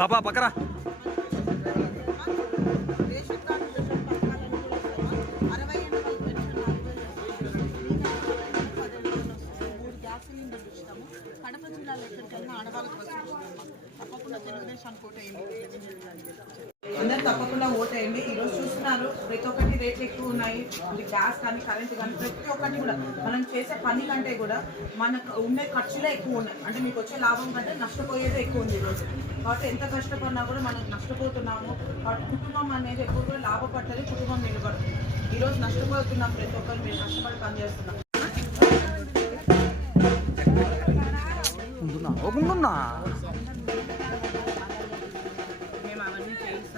పాపా పక్కరా. రేషన్ అరవై గ్యాస్ ఇస్తాము కడప జిల్లాలో ఎక్కడికైనా ఆడవాళ్ళకి వస్తుంది తప్పకుండా తెలుగుదేశానికి కోట ఏంటి తప్పకుండా ఓట్ వేయండి చూస్తున్నారు ప్రతి ఒక్కటి రేట్లు ఎక్కువ ఉన్నాయి. ఇది గ్యాస్ కానీ కరెంట్ కానీ ప్రతి ఒక్కటి కూడా మనం చేసే పని కంటే కూడా మనకు ఉండే ఖర్చులే ఎక్కువ ఉన్నాయి. అంటే మీకు వచ్చే లాభం కంటే నష్టపోయేదే ఎక్కువ ఉంది ఈరోజు కాబట్టి ఎంత కష్టపడినా కూడా మనం నష్టపోతున్నాము. కాబట్టి కుటుంబం అనేది ఎక్కువ కూడా లాభపడుతుంది కుటుంబం నిలబడుతుంది ఈరోజు నష్టపోతున్నాం ప్రతి ఒక్కరు మేము కష్టపడి పనిచేస్తున్నాం ఉంటున్నా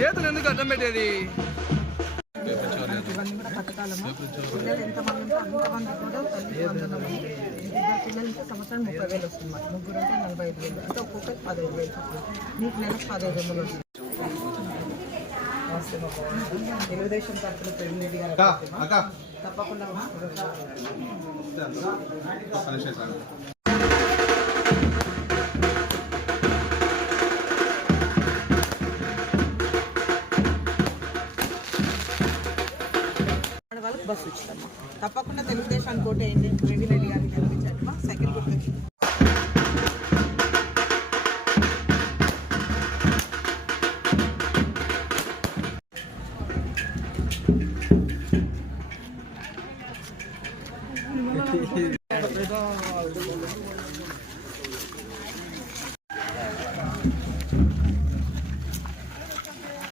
చేతులు ఎందుకు అడ్డం పెట్టేది ఇవన్నీ కూడా పథకాలమ్మా పిల్లలు ఎంతమంది ఉంటే అంతమంది కూడా తల్లి వందనం పిల్లలు సంవత్సరం ముప్పై వేలు వస్తుంది ముగ్గురు నలభై ఐదు వేలు అంటే ఒక్కొక్కరికి పదహైదు వేలు చొప్పున మీకు నెలకు పదహైదు వందలు వస్తుంది నమస్తే మా బాబు. తెలుగుదేశం తరఫున ప్రెసిడెంట్ గారు అభ్యర్థిమా. తప్పకుండా వాళ్ళకి బస్సు వచ్చిందమ్మా. తప్పకుండా తెలుగుదేశానికి ఓటు వేయండి రెడ్డి రెడ్డి గారికి కనిపించమ్మా సెకండ్ గుర్తు